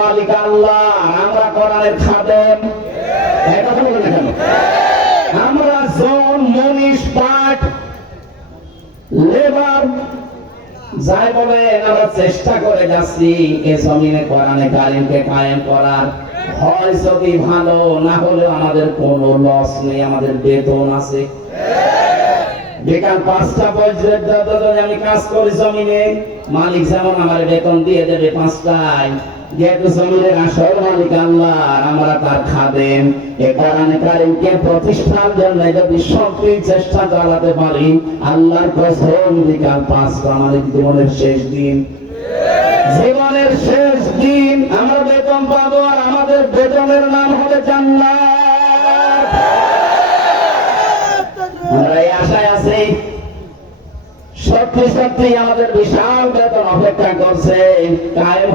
মালিক আল্লাহ আমরা কোরআনের খাদেম। আমরা জন, মনীষ পাঠ লেবার, যাই বলেন আমরা চেষ্টা করে যাচ্ছি এ জমিনে কোরআনে কারিমকে কায়েম করার। হয় যদি ভালো, না হলে আমাদের কোনো লস নেই, আমাদের বেতন আছে। বিকাল পাঁচটা পর্যন্ত আমি কাজ করি জমিনে, মালিক যেমন আমার বেতন দিয়ে দেবে পাঁচটায়, যেহেতু জমিনের আসল মালিক আল্লাহ আমরা তার খাদেন এ কোরআনে কারিমকে প্রতিষ্ঠার জন্য যদি সক্রিয় চেষ্টা চালাতে পারি। আল্লাহর কসম, বিকাল পাঁচটা আমাদের জীবনের শেষ দিন। জীবনের শেষ দিন, আমরা বেতন পাবো আর আমাদের বেতনের নাম হবে জান্নাত। আমরা এই আশায় আমাদের বিশাল বেতন অপেক্ষা করছে।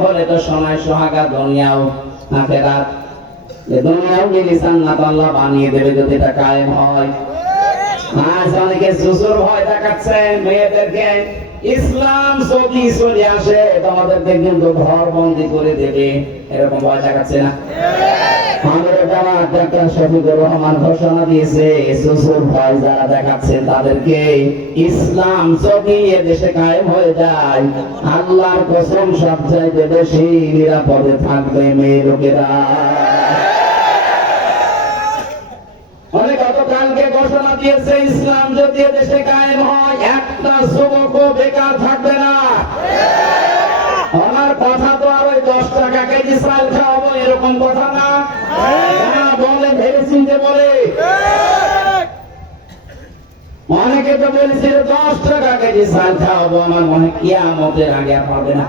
হলে তো সময় সোহাগা দুনিয়াও দুনিয়াও আল্লাহ বানিয়ে দেবে যদি এটা হয়। আজ অনেকে ভয় মেয়েদেরকে। ইসলাম যদি চলে আসে, তোমাদেরকে কিন্তু ঘর বন্দি করে দেবে। এরকম ভয় দেখাচ্ছে না? ইসলাম যদি এ কায়েম হয়ে নিরাপদে থাকবে মেয়ে লোকেরা। গতকালকে ঘোষণা দিয়েছে, ইসলাম যদি দেশে কায়েম হয়, একটা যুবকও বেকার থাকবে না। আমার কথা তো আর ওই দশ টাকা কেজি চাল খাওয়াবো, এরকম কথা না। অনেকে তো বলেছিল, দশ টাকা কেজি চাল খাওয়াবো। আমার মনে আগে আর পাবে না।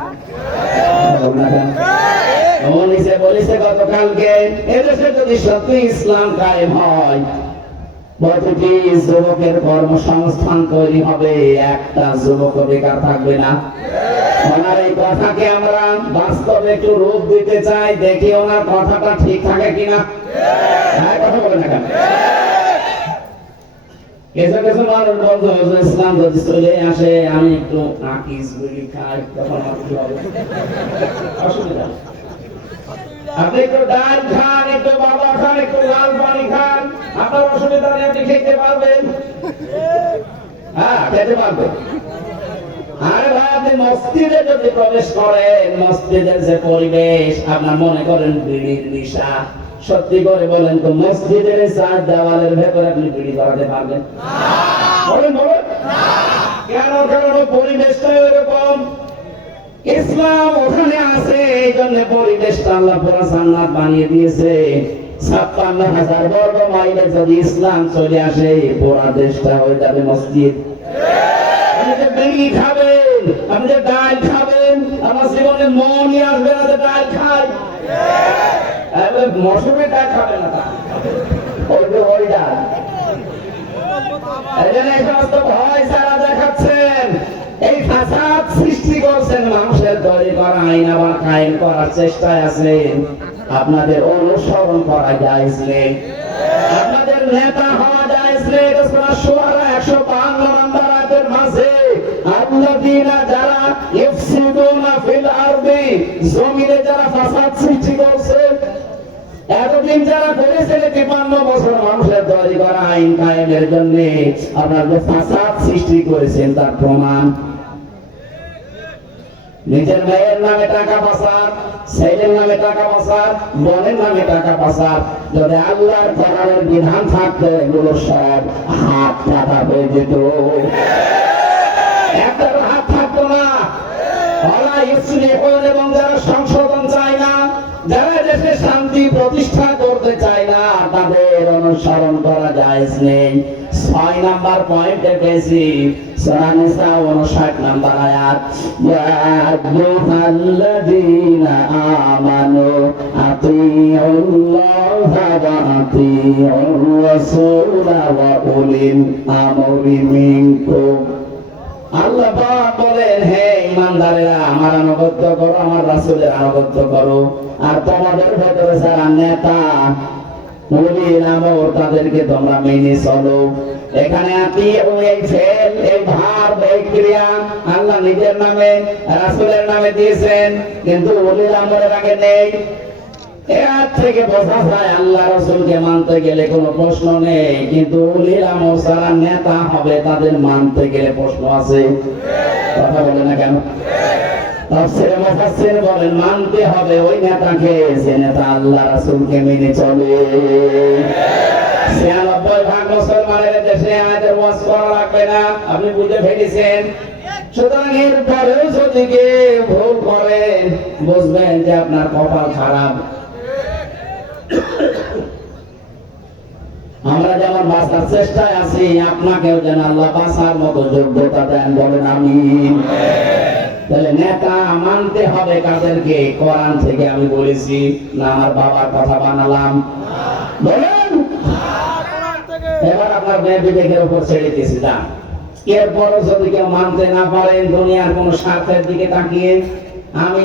বলেছে গতকালকে, এদেশে যদি সত্যি ইসলাম কায়েম হয়, প্রতিটি যুবকের কর্মসংস্থান তৈরি হবে। একটা যুবক বেকার থাকবে না। ওনার এই কথাকে আমরা বাস্তবে একটু রূপ দিতে চাই, দেখি ওনার কথাটা ঠিক থাকে কিনা। হ্যাঁ ডাল খান, একটু লাল পানি খান, আপনার অসুবিধা নেই, আপনি খেতে পারবেন। হ্যাঁ খেতে পারবেন। বানিয়ে দিয়েছে। ছাপ্পান্ন হাজার বর্গ মাইলে যদি ইসলাম চলে আসে, পুরা দেশটা হয়ে যাবে মসজিদ। বিড়ি খাবেন আপনি যে ডাল খাবেন আমার জীবনে মনই আসবে না যে ডাল খাই। মৌসুমে ডাল খাবে না তা? ওই যে ওই ডাল। এই সমস্ত ভয় যারা দেখাচ্ছেন। এই ফাসাদ সৃষ্টি করছেন মানুষের তৈরি করা আইন আবার কায়েম করার চেষ্টায় আছেন। আপনাদের অনুসরণ করা যায় নেই আপনাদের নেতা হওয়া যায় নেই এটা শুআরা 152 নম্বর আল্লাযীনা যারা ইফসিদুনা ফিল আরদি, জমিনে যারা ফাসাদ সৃষ্টি করছে, এতদিন যারা বছর মানুষের তৈরি করা আইন কায়েমের জন্য ফাসাদ সৃষ্টি করেছেন তার প্রমাণ। নিজের মেয়ের নামে টাকা ছেলের নামে টাকা নামে টাকা যদি আল্লাহর বিধান থাকতো, এগুলো সব হাত কাটা হয়ে যেত। একটার হাত থাকতো না। ওরা ইসলিহন এবং যারা সংশোধন চায় না, যারা দেশে শান্তি প্রতিষ্ঠা করতে চায় না, তাদের অনুসরণ করা যায় নেই ছয় নাম্বার পয়েন্টে পেয়েছি সূরা নিসা 59 নাম্বার আয়াত। আমানু আতিউল্লাহা ওয়া আতিউর রাসূলা ওয়া উলিল আমরি মিনকুম। আল্লাহ বলেন, হে ইমানদারেরা, আমার আনুগত্য করো, আমার রাসূলের আনুগত্য করো। আর তোমাদের ভেতরে যারা নেতা মুলিল আমর তাদেরকে তোমরা মেনে চলো। এখানে আপনি এই ফেল, এই ভাব, এই ক্রিয়া আল্লাহ নিজের নামে, রাসূলের নামে দিয়েছেন। কিন্তু উলিল আমরের আগে নেই। এর থেকে বোঝা যায় আল্লাহ রসুলকে মানতে গেলে কোনো প্রশ্ন নেই, কিন্তু নেতা হবে তাদের মানতে গেলে প্রশ্ন আছে। কথা বলে না কেন? বলেন, মানতে হবে ওই নেতাকে নেতা আল্লাহ মেনে চলে। ছিয়ানব্বই ভাগ মুসলমানের দেশে আমাদের করা লাগবে না, আপনি বুঝে ফেলেছেন? সুতরাং এর পরেও যদি ভুল করেন বুঝবেন যে আপনার কপাল খারাপ। আমরা যেমন বাঁচার চেষ্টায় আছি, আপনাকেও যেন আল্লাহ বাঁচার মতো যোগ্যতা দেন বলেন আমি তাহলে নেতা মানতে হবে কাদেরকে? কোরআন থেকে আমি বলেছি, না আমার বাবার কথা বানালাম। বলেন! এবার আপনার মেয়ে বিবেকের উপর ছেড়ে দিয়েছি না এরপরও যদি কেউ মানতে না পারেন, দুনিয়ার কোন স্বার্থের দিকে তাকিয়ে, আমি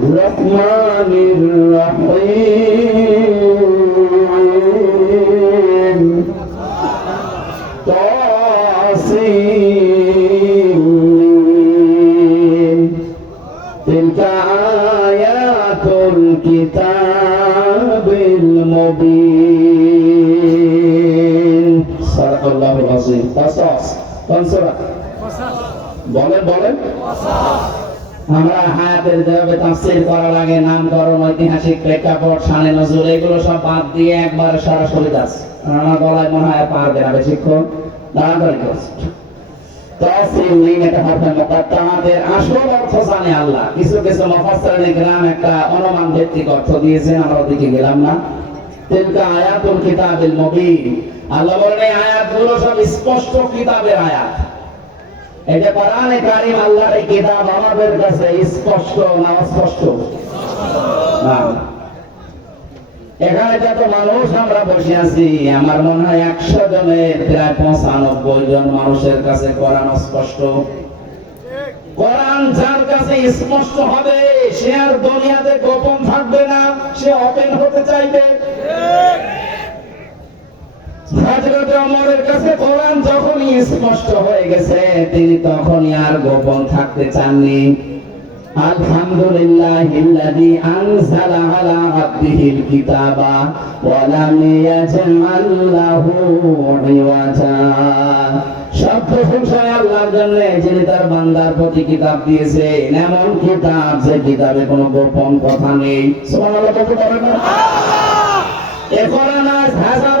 الرحمن الرحيم طاسين تلك آيات الكتاب المبين صدق الله العظيم قصص কোন সূরা বলেন বলেন আমরা হায়াতের যেভাবে তাফসীর করার আগে নামকরণ ঐতিহাসিক প্রেক্ষাপট, শানে নজরুল, এগুলো সব বাদ দিয়ে একবার সরাসরি কারণ আমার গলায় মনে হয় পারবে না বেশিক্ষণ। আল্লাহ। কিছু কিছু একটা অনুমান ভিত্তিক অর্থ দিয়েছেন, আমরা ওদিকে গেলাম না। তিলকা আয়াতুল কিতাবিল মুবিন। আল্লাহ বলেন আয়াতগুলো সব স্পষ্ট কিতাবের আয়াত। কোরআনে কারীম আল্লাহর কিতাব আমাদের কাছে স্পষ্ট না অস্পষ্ট? এখানে যত মানুষ আমরা বসে আছি, আমার মনে হয় একশো জনের প্রায় পঁচানব্বই জন মানুষের কাছে কোরআন স্পষ্ট কোরআন যার কাছে স্পষ্ট হবে, সে আর দুনিয়াতে গোপন থাকবে না, সে ওপেন হতে চাইবে। হযরত ওমরের কাছে কোরআন যখনই স্পষ্ট হয়ে গেছে তিনি তখনই আর গোপন থাকতে চাননি। আলহামদুলিল্লাহিল্লাযী আনজালা আলা আবদিহিল কিতাবা ওয়া লাম ইয়াজআল লাহু ইওয়াজা। সব প্রশংসা আল্লাহর জন্য যিনি তার বান্দার প্রতি কিতাব দিয়েছে এমন কিতাব যে কিতাবে কোনো গোপন কথা নেই। সুবহানাল্লাহ বলতে পারেন না। এ আজ হাজারো আলেমের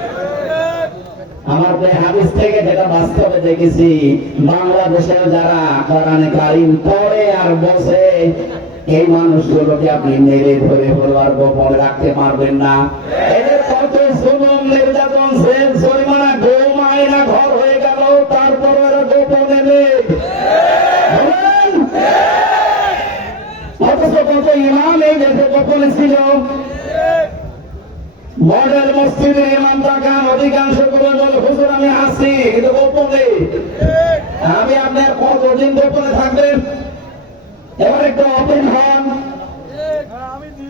আমার এই হাদিস থেকে যেটা বাস্তবে দেখেছি, বাংলাদেশের যারা কোরআনে কারিম পড়ে আর বসে, এই মানুষগুলোকে আপনি মেরে ধরে হলো আর গোপনে রাখতে পারবেন না। এদের কত জুলুম নির্যাতন, জেল, জরিমানা গৌ মায়না ঘর হয়ে গেল, তারপর এরা গোপনে নেই। অথচ কত ইমাম এই দেশে গোপনে ছিল? মডেল মসজিদের ইমাম থাকান অধিকাংশ বলে হুজুর আমি আসি কিন্তু গোপনে। আমি আপনার কতদিন গোপনে থাকবেন? এবার একটু ওপেন হন।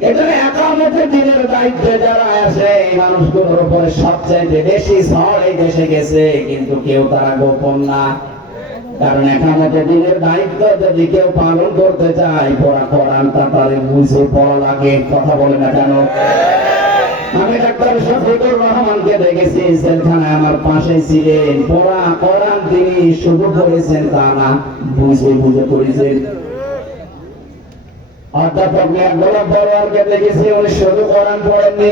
এটা একামতের দিনের দায়িত্বে যারা আছে, এই মানুষগুলোর উপরে বেশি ঝড় এই দেশে গেছে, কিন্তু কেউ তারা গোপন না। কারণ একামতের দিনের দায়িত্ব যদি কেউ পালন করতে চায় পড়া কোরআনটা তাদের বুঝে পড়া লাগে, কথা বলে না কেন? আমি ডাক্তার শফিকুর রহমানকে দেখেছি সেলখানায় আমার পাশে ছিলেন। পড়া কোরআন তিনি শুধু পড়েছেন তা না, বুঝে বুঝে পড়েছেন অধ্যাপক দেখেছি, উনি শুধু পড়েননি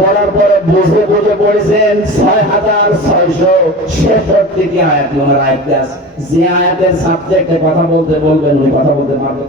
পড়ার পরে বুঝে বুঝে পড়েছেন। ছয় হাজার ছয়শো ছেষট্টিটি আয়াত? ওনার আয়াত। যে আয়াতের সাবজেক্টে কথা বলতে বলবেন, উনি কথা বলতে পারবেন।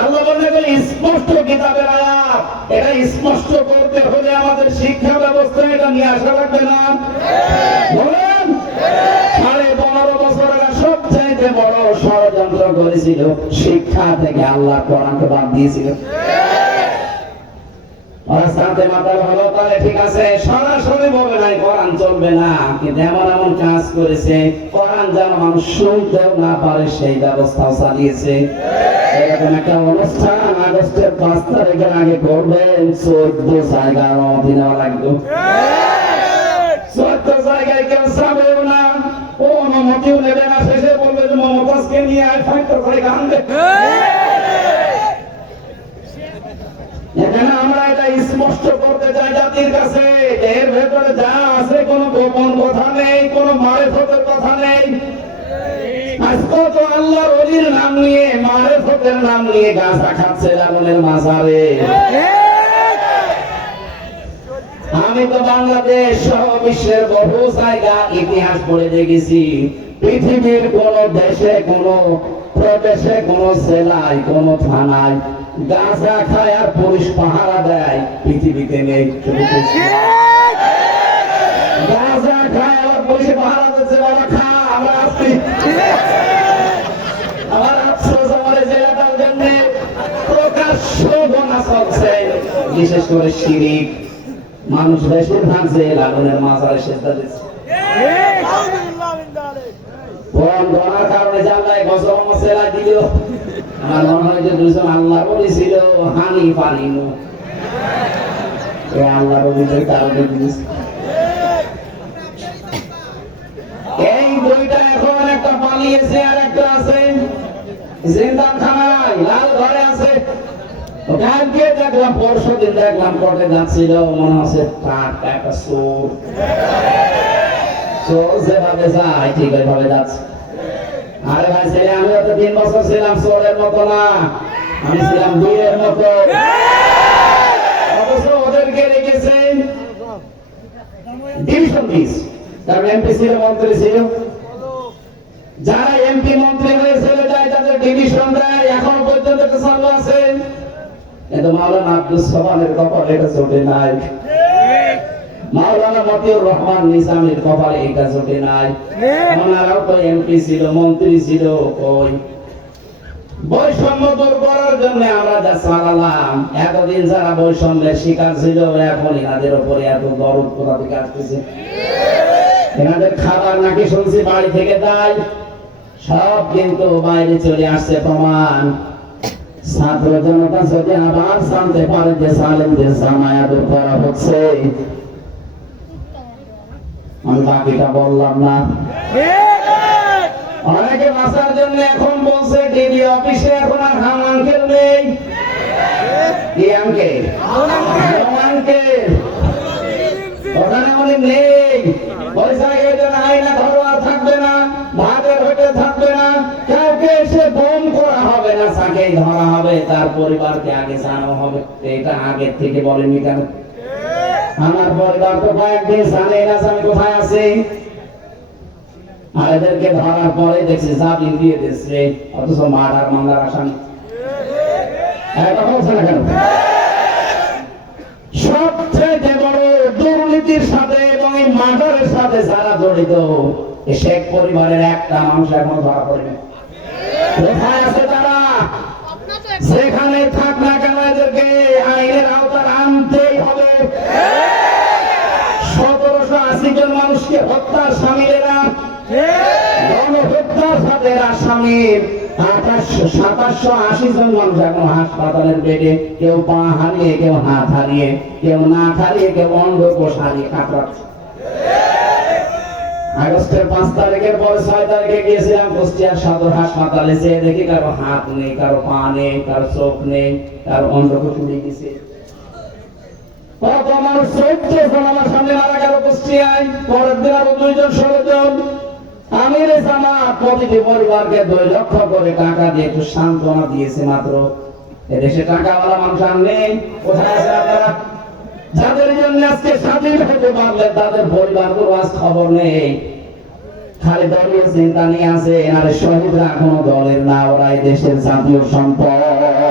আল্লাহ বলে স্পষ্ট কিতাবের আয়াত। এটা স্পষ্ট করতে হলে আমাদের শিক্ষা ব্যবস্থা এটা নিয়ে আসা লাগবে না। বলেন, সাড়ে পনেরো বছর সবচাইতে বড় ষড়যন্ত্র করেছিল শিক্ষা থেকে আল্লাহ কোরআনকে বাদ দিয়েছিল। সাথে মাতাল হলো, তাহলে ঠিক আছে, সরাসরি বলবে নাই, কোরআন চলবে না। কিন্তু এমন এমন কাজ করেছে, কোরআন যেন মানুষ শুনতেও না পারে, সেই ব্যবস্থাও চালিয়েছে। এরকম একটা অনুষ্ঠান আগস্টের পাঁচ তারিখের আগে করবেন, চোদ্দ জায়গা দেওয়া লাগবে চোদ্দ জায়গায় কেউ যাবেও না। ও অনুমতিও নেবে না, শেষে বলবে যে মমতাজকে নিয়ে আয় ফাইটার জায়গা আনবে এখানে আমরা করতে চাই জাতির কাছে, এর ভেতরে যা আছে গোপন কথা নেই মারেফতের কথা নেই। আজকে তো আল্লাহর নাম নিয়ে, মারেফতের নাম নিয়ে আমি তো বাংলাদেশ সহ বিশ্বের বহু জায়গা ইতিহাস পড়ে দেখেছি। পৃথিবীর কোন দেশে, কোন প্রদেশে, কোন জেলায়, কোন থানায় গাঁজা খায় আর পুলিশ পাহারা দেয় পৃথিবীতে নেই শুধু গাঁজা খায় আর পুলিশ পাহারা দিচ্ছে বাবা খা আমরা আসছি। আমার আফসোস আমার এই জেলাটার জন্য প্রকাশ্য গোনা চলছে বিশেষ করে শিরিক। মানুষ বেশিরভাগ যে লালনের মাজারে দিচ্ছে। কোরআন কারণে গজল মশলা দিল। আমার মনে হয় যে দুজন আল্লাহ বলেছিল হানি পানি আল্লাহ দিয়েছে এই বইটা এখন একটা পালিয়েছে আর একটা আছে। জিন্দাখানায় লাল ঘরে আছে। কালকে দেখলাম পরশু দিন দেখলাম যাচ্ছিল, মনে হচ্ছে তার একটা যেভাবে যায়, ঠিক ওইভাবে যাচ্ছে। আরে ভাই, ছেলে, আমি তো তিন বছর ছিলাম চোরের মতো না। আমি ছিলাম বীরের মতো। অবশ্য ওদেরকে ডিভিশন কারণ এমপি ছিল, মন্ত্রী ছিল। যারা এমপি মন্ত্রী হয়ে চলে যায় তাদের ডিভিশন দেয়। এখন পর্যন্ত চালু আছে। কিন্তু মাওলানা আব্দুল সোমানের কপালে, এটা চোটে নাই। মাওলানা মতিউর রহমান নিজামের কপালে এটা চোটে নাই। ওনারাও তো এমপি ছিল মন্ত্রী ছিল ওই বৈষম্য দূর করার জন্য আমরা যা চালালাম এতদিন যারা বৈষম্যের শিকার ছিল এখন এনাদের এত দরদ কোথা থেকে আসতেছে এনাদের খাবার নাকি শুনছি বাড়ি থেকে দেয় সব কিন্তু বাইরে চলে আসছে প্রমাণ। ছাত্র জনতা যদি আবার জানতে পারে যে সালেমদের জামায়াত করা হচ্ছে আমি বাকিটা বললাম না। অনেকে বাঁচার জন্য এখন বলছে ডিডি অফিসে এখন আর হাম আঙ্কেল নেই। করা হবে না ধরা হবে। তার পরিবারকে আগে জানানো হবে। এটা আগের থেকে বলেনি কেন? আমার পরিবার তো কয়েকদিন জানে না আমি কোথায় আছি। আর এদেরকে ধরার পরে দেখছি জামিন দিয়ে দিচ্ছে অথচ মার্ডার মামলার আসামি। কথা বলছে না কেন? সবচেয়ে বড় দুর্নীতির সাথে এবং এই মার্ডারের সাথে যারা জড়িত শেখ পরিবারের একটা মানুষ এখনও ধরা পড়েনি। কোথায় আছে তারা? যেখানে থাক না কেন এদেরকে আইনের আওতার আনতেই হবে সতেরোশো আশি জন মানুষকে হত্যার সামিলেরা গণহত্যার সাথে সামিল সাতাশশো আশি জন মানুষ এখন হাসপাতালের বেডে। কেউ পা হারিয়ে, কেউ হাত হারিয়ে। কেউ নাক হারিয়ে, কেউ হারিয়ে আগস্টের পাঁচ তারিখের ছয় তারিখে গিয়েছিলাম কুষ্টিয়ার সদর হাসপাতালে। যেয়ে দেখি কারও হাত নেই, কারও পা নেই, কারও চোখ নেই, কারও অন্ধকোষ উড়ে গেছে। যাদের জন্য খবর নেই। খালি দলীয় চিন্তা নিয়ে আছে। আর শহীদরা এখনও দলের না, ওরা এই দেশের জাতীয় সম্পদ।